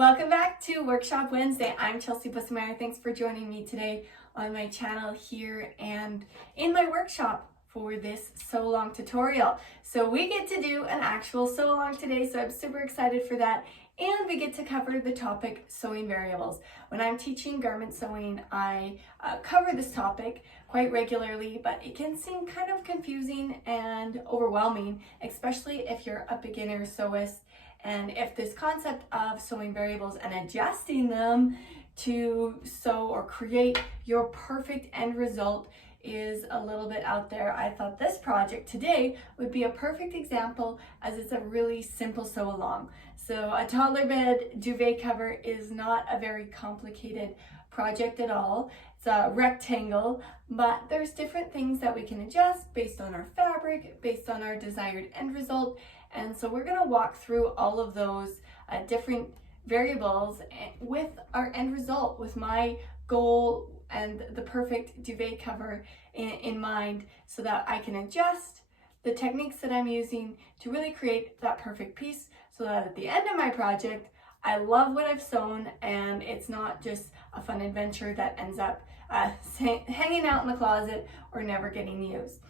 Welcome back to Workshop Wednesday. I'm Chelsea Bussemeyer. Thanks for joining me today on my channel here and in my workshop for this sew along tutorial. So we get to do an actual sew along today, so I'm super excited for that. And we get to cover the topic sewing variables. When I'm teaching garment sewing, I cover this topic quite regularly, but it can seem kind of confusing and overwhelming, especially if you're a beginner sewist. And if this concept of sewing variables and adjusting them to sew or create your perfect end result is a little bit out there, I thought this project today would be a perfect example, as it's a really simple sew along. So a toddler bed duvet cover is not a very complicated project at all. It's a rectangle, but there's different things that we can adjust based on our fabric, based on our desired end result. And so we're going to walk through all of those different variables with our end result, with my goal and the perfect duvet cover in mind, so that I can adjust the techniques that I'm using to really create that perfect piece, so that at the end of my project, I love what I've sewn and it's not just a fun adventure that ends up hanging out in the closet or never getting used.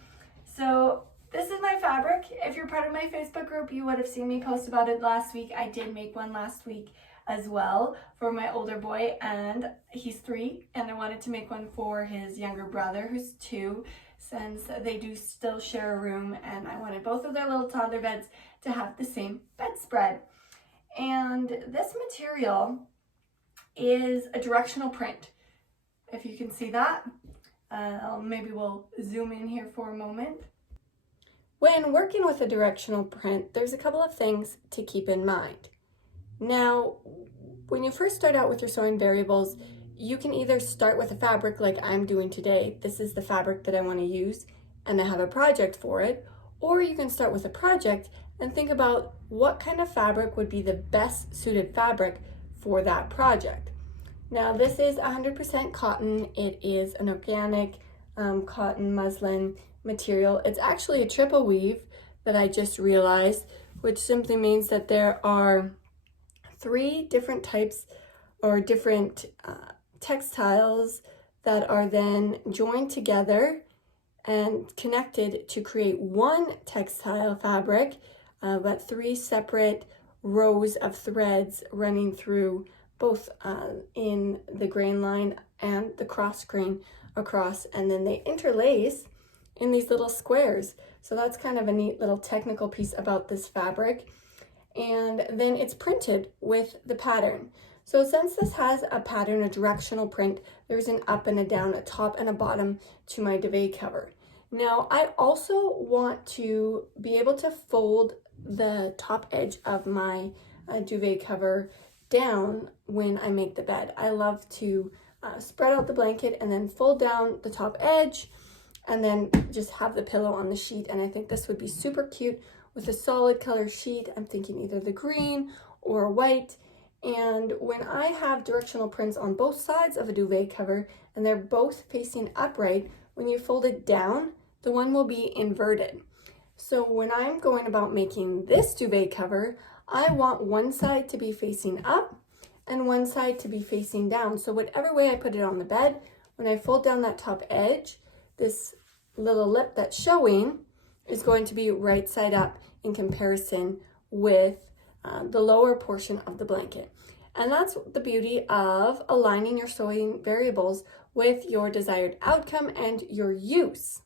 So this is my fabric. If you're part of my Facebook group, you would have seen me post about it last week. I did make one last week as well for my older boy, and he's 3, and I wanted to make one for his younger brother who's 2, since they do still share a room, and I wanted both of their little toddler beds to have the same bedspread. And this material is a directional print. If you can see that, maybe we'll zoom in here for a moment. When working with a directional print, there's a couple of things to keep in mind. Now, when you first start out with your sewing variables, you can either start with a fabric like I'm doing today. This is the fabric that I want to use, and I have a project for it. Or you can start with a project and think about what kind of fabric would be the best suited fabric for that project. Now, this is 100% cotton. It is an organic cotton muslin material. It's actually a triple weave that I just realized, which simply means that there are 3 different types or different textiles that are then joined together and connected to create one textile fabric, but 3 separate rows of threads running through both in the grain line and the cross grain across, and then they interlace in these little squares. So that's kind of a neat little technical piece about this fabric. And then it's printed with the pattern. So since this has a pattern, a directional print, there's an up and a down, a top and a bottom to my duvet cover. Now, I also want to be able to fold the top edge of my duvet cover down when I make the bed. I love to spread out the blanket and then fold down the top edge and then just have the pillow on the sheet. And I think this would be super cute with a solid color sheet. I'm thinking either the green or white. And when I have directional prints on both sides of a duvet cover and they're both facing upright, when you fold it down, the one will be inverted. So when I'm going about making this duvet cover, I want one side to be facing up and one side to be facing down. So whatever way I put it on the bed, when I fold down that top edge, this little lip that's showing is going to be right side up in comparison with the lower portion of the blanket. And that's the beauty of aligning your sewing variables with your desired outcome and your use.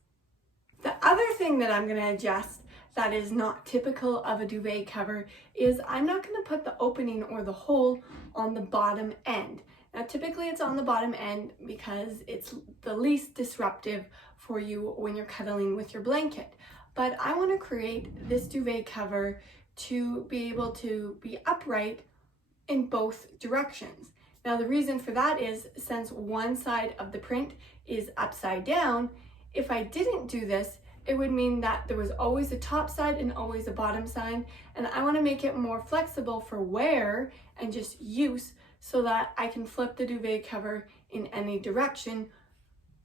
The other thing that I'm going to adjust that is not typical of a duvet cover is I'm not going to put the opening or the hole on the bottom end. Now, typically it's on the bottom end because it's the least disruptive for you when you're cuddling with your blanket. But I want to create this duvet cover to be able to be upright in both directions. Now, the reason for that is since one side of the print is upside down, if I didn't do this, it would mean that there was always a top side and always a bottom side. And I want to make it more flexible for wear and just use, so that I can flip the duvet cover in any direction,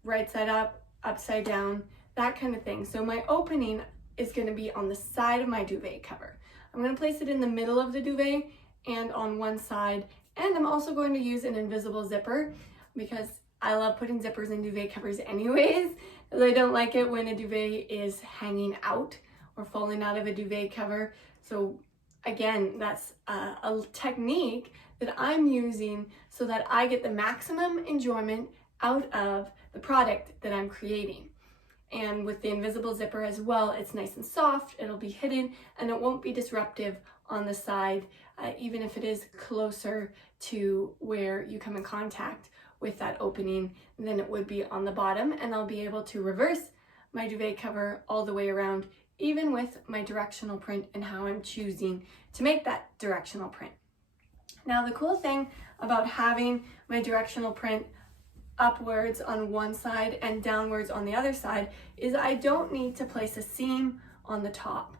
right side up, upside down, that kind of thing. So my opening is going to be on the side of my duvet cover. I'm going to place it in the middle of the duvet and on one side, And I'm also going to use an invisible zipper because I love putting zippers in duvet covers anyways, because I don't like it when a duvet is hanging out or falling out of a duvet cover. So again, that's a technique that I'm using so that I get the maximum enjoyment out of the product that I'm creating. And with the invisible zipper as well, it's nice and soft, it'll be hidden, and it won't be disruptive on the side, even if it is closer to where you come in contact with that opening than it would be on the bottom. And I'll be able to reverse my duvet cover all the way around, even with my directional print and how I'm choosing to make that directional print. Now, the cool thing about having my directional print upwards on one side and downwards on the other side is I don't need to place a seam on the top.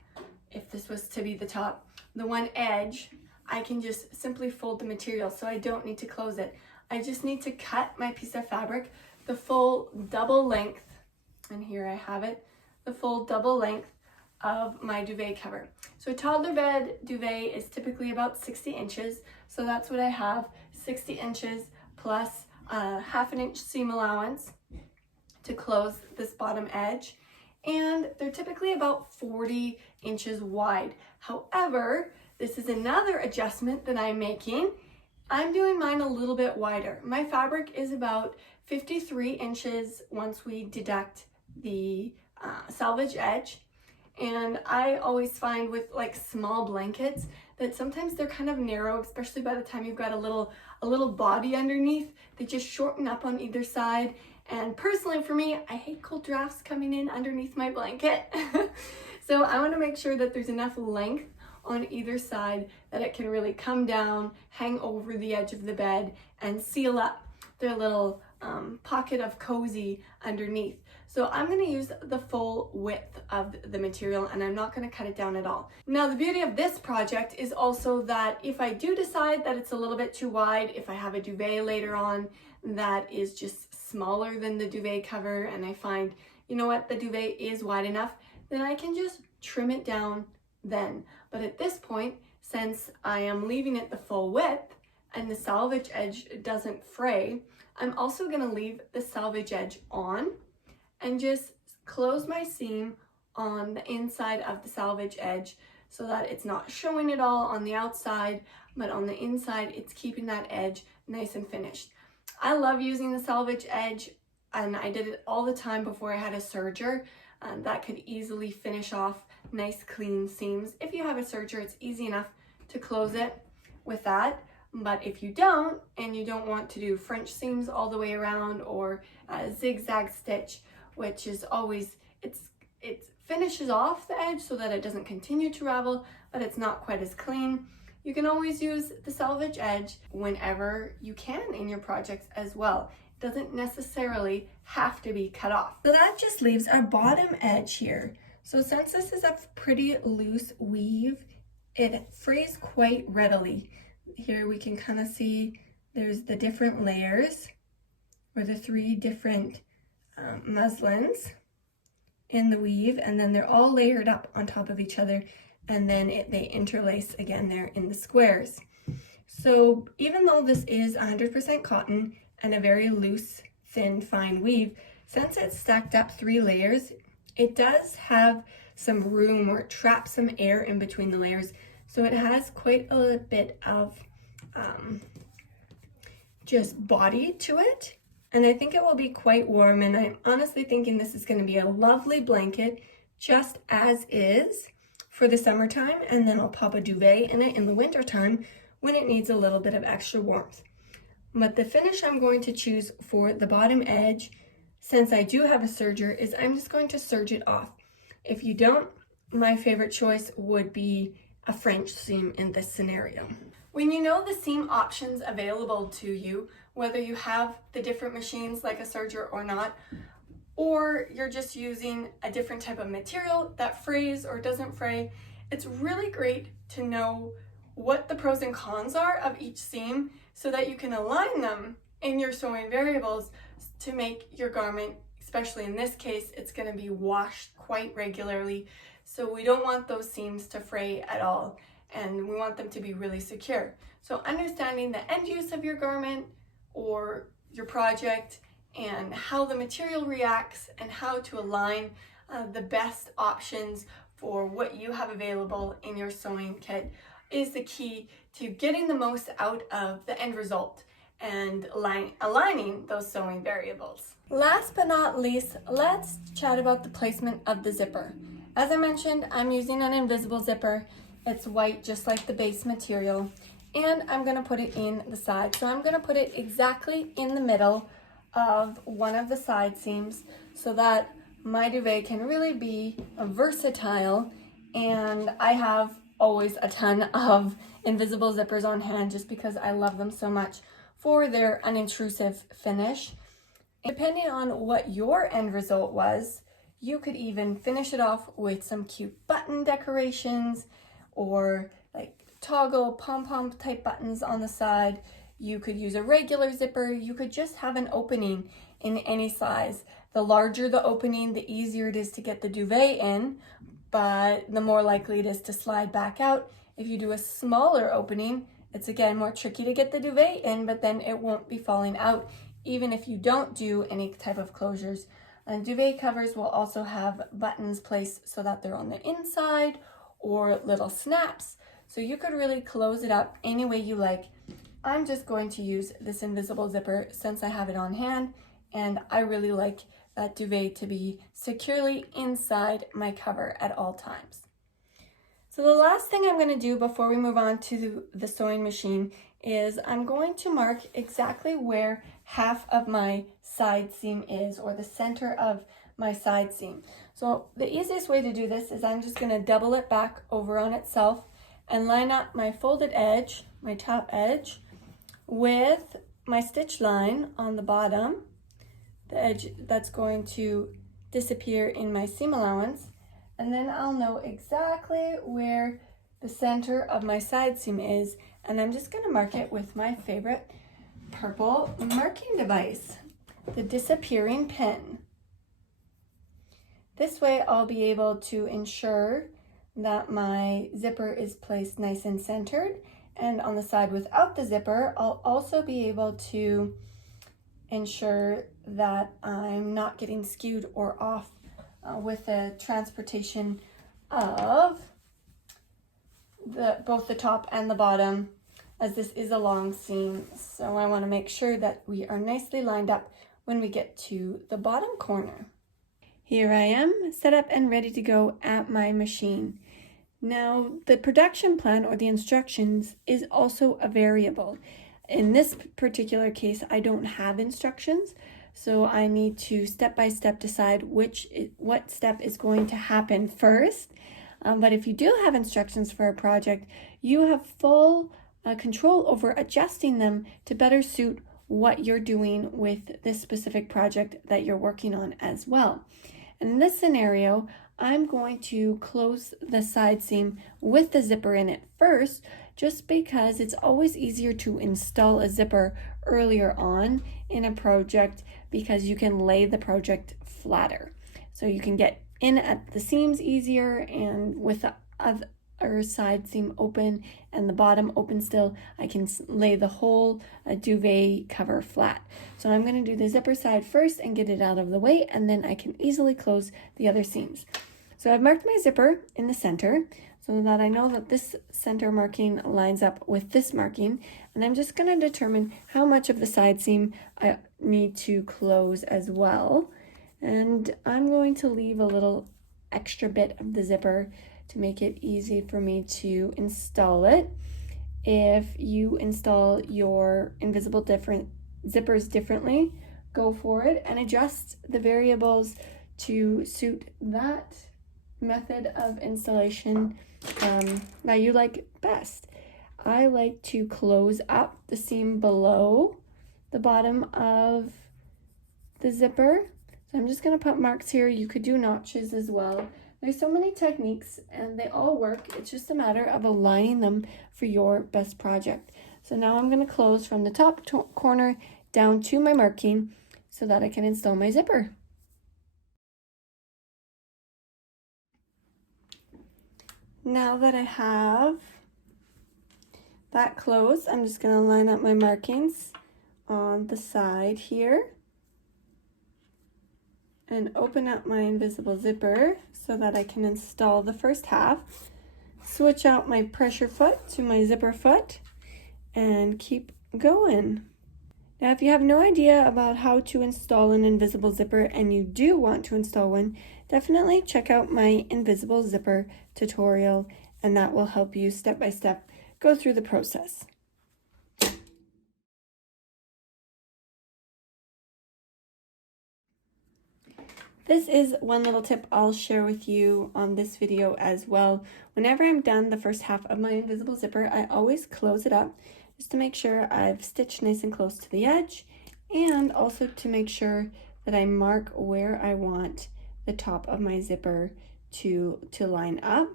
If this was to be the top, the one edge, I can just simply fold the material, so I don't need to close it. I just need to cut my piece of fabric the full double length, and here I have it, the full double length of my duvet cover. So a toddler bed duvet is typically about 60 inches, so that's what I have, 60 inches plus a ½ inch seam allowance to close this bottom edge, and they're typically about 40 inches wide. However, this is another adjustment that I'm making. I'm doing mine a little bit wider. My fabric is about 53 inches once we deduct the salvage edge, and I always find with like small blankets that sometimes they're kind of narrow, especially by the time you've got a little body underneath. They just shorten up on either side. And personally for me, I hate cold drafts coming in underneath my blanket. So I want to make sure that there's enough length on either side that it can really come down, hang over the edge of the bed, and seal up their little pocket of cozy underneath. So I'm going to use the full width of the material, and I'm not going to cut it down at all. Now, the beauty of this project is also that if I do decide that it's a little bit too wide, if I have a duvet later on that is just smaller than the duvet cover, and I find, you know what, the duvet is wide enough, then I can just trim it down then. But at this point, since I am leaving it the full width and the salvage edge doesn't fray, I'm also going to leave the salvage edge on and just close my seam on the inside of the salvage edge so that it's not showing at all on the outside, but on the inside it's keeping that edge nice and finished. I love using the salvage edge, and I did it all the time before I had a serger. That could easily finish off nice clean seams. If you have a serger, it's easy enough to close it with that. But if you don't, and you don't want to do French seams all the way around or a zigzag stitch, which is always, it finishes off the edge so that it doesn't continue to ravel, but it's not quite as clean. You can always use the salvage edge whenever you can in your projects as well. It doesn't necessarily have to be cut off. So that just leaves our bottom edge here. So since this is a pretty loose weave, it frays quite readily. Here we can kind of see there's the different layers, or the 3 different muslins in the weave, and then they're all layered up on top of each other, and then they interlace again there in the squares. So even though this is 100% cotton and a very loose, thin, fine weave, since it's stacked up 3 layers, it does have some room, or it traps some air in between the layers, so it has quite a bit of just body to it. And I think it will be quite warm, and I'm honestly thinking this is going to be a lovely blanket just as is for the summertime, and then I'll pop a duvet in it in the wintertime when it needs a little bit of extra warmth. But the finish I'm going to choose for the bottom edge, since I do have a serger, is I'm just going to serge it off. If you don't, my favorite choice would be a French seam in this scenario. When you know the seam options available to you, whether you have the different machines like a serger or not, or you're just using a different type of material that frays or doesn't fray, it's really great to know what the pros and cons are of each seam so that you can align them in your sewing variables to make your garment, especially in this case, it's going to be washed quite regularly. So we don't want those seams to fray at all. and we want them to be really secure. So understanding the end use of your garment or your project and how the material reacts and how to align the best options for what you have available in your sewing kit is the key to getting the most out of the end result and aligning those sewing variables. Last but not least, let's chat about the placement of the zipper. As I mentioned, I'm using an invisible zipper. It's white, just like the base material, and I'm gonna put it in the side. So I'm gonna put it exactly in the middle of one of the side seams so that my duvet can really be versatile, and I have always a ton of invisible zippers on hand just because I love them so much for their unintrusive finish. Depending on what your end result was, you could even finish it off with some cute button decorations or like toggle pom-pom type buttons on the side. You could use a regular zipper. You could just have an opening in any size. The larger the opening, the easier it is to get the duvet in, but the more likely it is to slide back out. If you do a smaller opening, it's again more tricky to get the duvet in, but then it won't be falling out even if you don't do any type of closures. And duvet covers will also have buttons placed so that they're on the inside or little snaps. So you could really close it up any way you like. I'm just going to use this invisible zipper since I have it on hand, and I really like that duvet to be securely inside my cover at all times. So the last thing I'm going to do before we move on to the sewing machine is I'm going to mark exactly where half of my side seam is, or the center of my side seam. So the easiest way to do this is I'm just going to double it back over on itself and line up my folded edge, my top edge, with my stitch line on the bottom, the edge that's going to disappear in my seam allowance, and then I'll know exactly where the center of my side seam is, and I'm just going to mark it with my favorite purple marking device, the disappearing pin. This way I'll be able to ensure that my zipper is placed nice and centered, and on the side without the zipper, I'll also be able to ensure that I'm not getting skewed or off with the transportation of both the top and the bottom, as this is a long seam. So I want to make sure that we are nicely lined up when we get to the bottom corner. Here I am, set up and ready to go at my machine. Now, the production plan or the instructions is also a variable. In this particular case, I don't have instructions, so I need to step by step decide what step is going to happen first. But if you do have instructions for a project, you have full control over adjusting them to better suit what you're doing with this specific project that you're working on as well. And in this scenario, I'm going to close the side seam with the zipper in it first, just because it's always easier to install a zipper earlier on in a project because you can lay the project flatter. So you can get in at the seams easier, and with the other side seam open and the bottom open still, I can lay the whole duvet cover flat. So I'm going to do the zipper side first and get it out of the way, and then I can easily close the other seams. So I've marked my zipper in the center so that I know that this center marking lines up with this marking, and I'm just going to determine how much of the side seam I need to close as well. And I'm going to leave a little extra bit of the zipper to make it easy for me to install it. If you install your invisible zippers differently, go for it and adjust the variables to suit that method of installation that you like best. I like to close up the seam below the bottom of the zipper. So I'm just going to put marks here. You could do notches as well. There's so many techniques and they all work. It's just a matter of aligning them for your best project. So now I'm going to close from the top corner down to my marking so that I can install my zipper. Now that I have that closed, I'm just going to line up my markings on the side here and open up my invisible zipper so that I can install the first half. Switch out my pressure foot to my zipper foot and keep going. Now, if you have no idea about how to install an invisible zipper and you do want to install one, definitely check out my invisible zipper tutorial, and that will help you step by step go through the process. This is one little tip I'll share with you on this video as well. Whenever I'm done the first half of my invisible zipper, I always close it up just to make sure I've stitched nice and close to the edge, and also to make sure that I mark where I want the top of my zipper to line up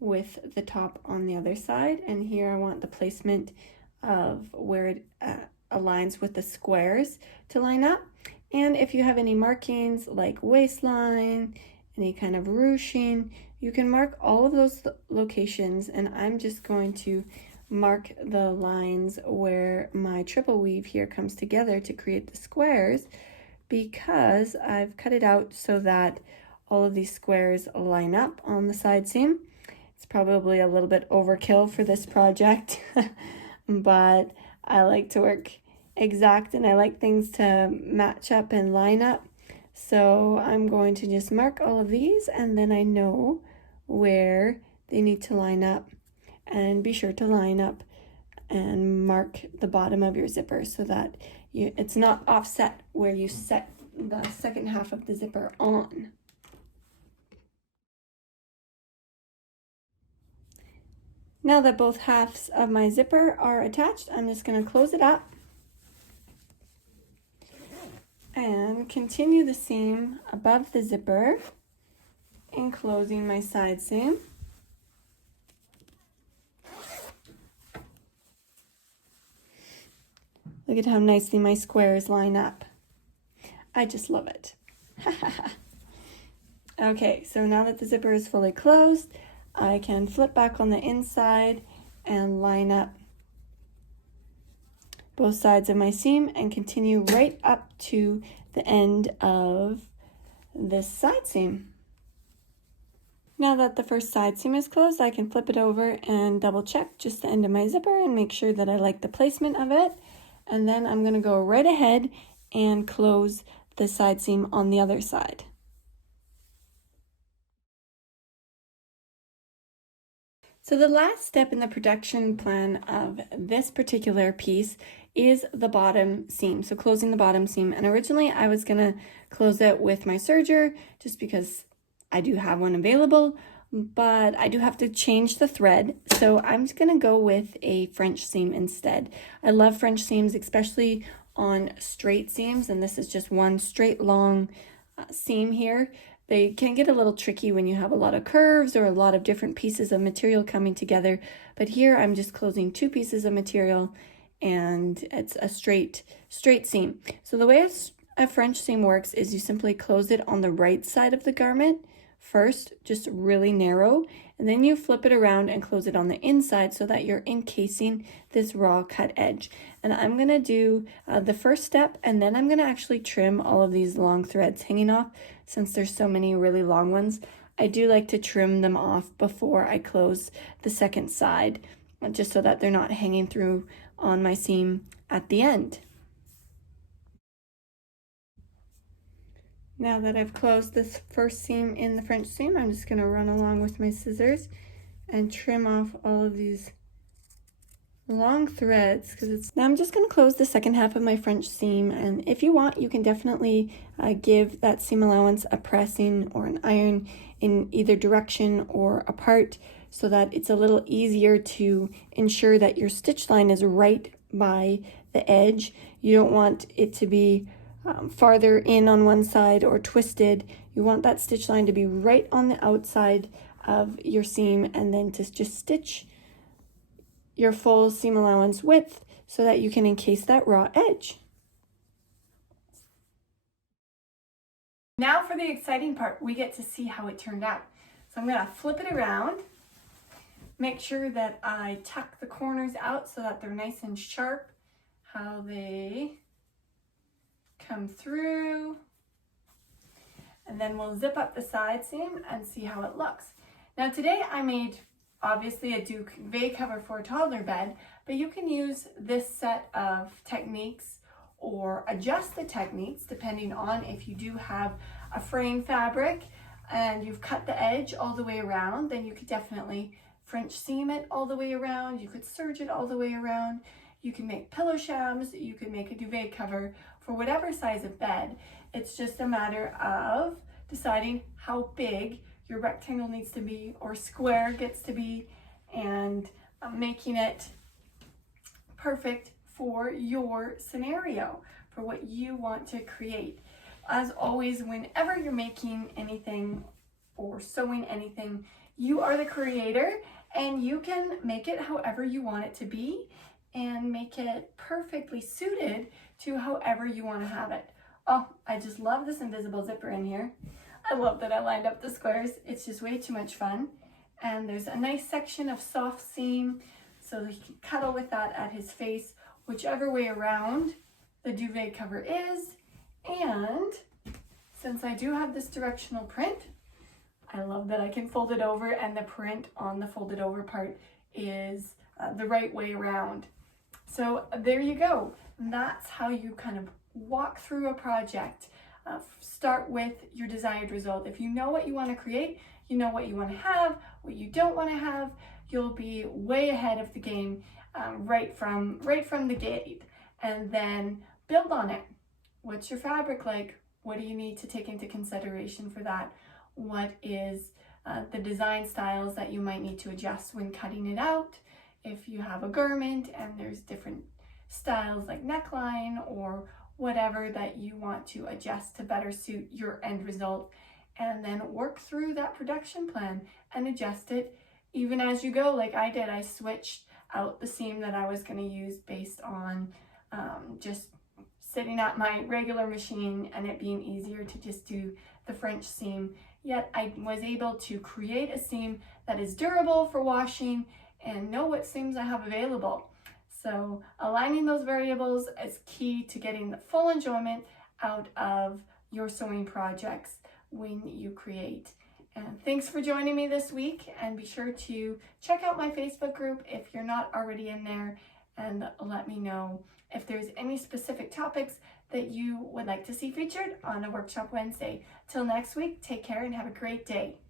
with the top on the other side. And here I want the placement of where it aligns with the squares to line up. And if you have any markings like waistline, any kind of ruching, you can mark all of those locations, and I'm just going to mark the lines where my triple weave here comes together to create the squares, because I've cut it out so that all of these squares line up on the side seam. It's probably a little bit overkill for this project, but I like to work exact and I like things to match up and line up. So I'm going to just mark all of these, and then I know where they need to line up. And be sure to line up and mark the bottom of your zipper so that it's not offset where you set the second half of the zipper on. Now that both halves of my zipper are attached, I'm just going to close it up and continue the seam above the zipper, enclosing my side seam. Look at how nicely my squares line up. I just love it. Okay, so now that the zipper is fully closed, I can flip back on the inside and line up both sides of my seam and continue right up to the end of this side seam. Now that the first side seam is closed, I can flip it over and double check just the end of my zipper and make sure that I like the placement of it. And then I'm going to go right ahead and close the side seam on the other side. So the last step in the production plan of this particular piece is the bottom seam, so closing the bottom seam. And originally I was going to close it with my serger just because I do have one available, but I do have to change the thread, so I'm just going to go with a French seam instead. I love French seams, especially on straight seams, and this is just one straight long seam here. They can get a little tricky when you have a lot of curves or a lot of different pieces of material coming together, but here I'm just closing two pieces of material and it's a straight seam. So the way a French seam works is you simply close it on the right side of the garment first, just really narrow, and then you flip it around and close it on the inside so that you're encasing this raw cut edge. And I'm going to do the first step, and then I'm going to actually trim all of these long threads hanging off. Since there's so many really long ones, I do like to trim them off before I close the second side, just so that they're not hanging through on my seam at the end. Now that I've closed this first seam in the French seam, I'm just going to run along with my scissors and trim off all of these long threads, because now I'm just going to close the second half of my French seam. And if you want, you can definitely give that seam allowance a pressing or an iron in either direction or apart, so that it's a little easier to ensure that your stitch line is right by the edge. You don't want it to be farther in on one side or twisted. You want that stitch line to be right on the outside of your seam, and then to just stitch your full seam allowance width so that you can encase that raw edge. Now for the exciting part, we get to see how it turned out. So I'm going to flip it around make sure that I tuck the corners out so that they're nice and sharp, how they come through. And then we'll zip up the side seam and see how it looks. Now today I made obviously a duvet cover for a toddler bed, but you can use this set of techniques or adjust the techniques depending on if you do have a frame fabric and you've cut the edge all the way around, then you could definitely French seam it all the way around. You could serge it all the way around. You can make pillow shams, you can make a duvet cover for whatever size of bed. It's just a matter of deciding how big your rectangle needs to be or square gets to be, and making it perfect for your scenario, for what you want to create. As always, whenever you're making anything or sewing anything, you are the creator and you can make it however you want it to be and make it perfectly suited to however you want to have it. Oh, I just love this invisible zipper in here. I love that I lined up the squares. It's just way too much fun. And there's a nice section of soft seam so that he can cuddle with that at his face, whichever way around the duvet cover is. And since I do have this directional print, I love that I can fold it over and the print on the folded over part is the right way around. So there you go. That's how you kind of walk through a project. Start with your desired result. If you know what you want to create, you know what you want to have, what you don't want to have, you'll be way ahead of the game right from the gate. And then build on it. What's your fabric like? What do you need to take into consideration for that? What is the design styles that you might need to adjust when cutting it out? If you have a garment and there's different styles like neckline or whatever that you want to adjust to better suit your end result, and then work through that production plan and adjust it even as you go. Like I did, I switched out the seam that I was going to use based on just sitting at my regular machine and it being easier to just do the French seam. Yet I was able to create a seam that is durable for washing and know what seams I have available. So aligning those variables is key to getting the full enjoyment out of your sewing projects when you create. And thanks for joining me this week, and be sure to check out my Facebook group if you're not already in there, and let me know if there's any specific topics that you would like to see featured on a Workshop Wednesday. Till next week, take care and have a great day.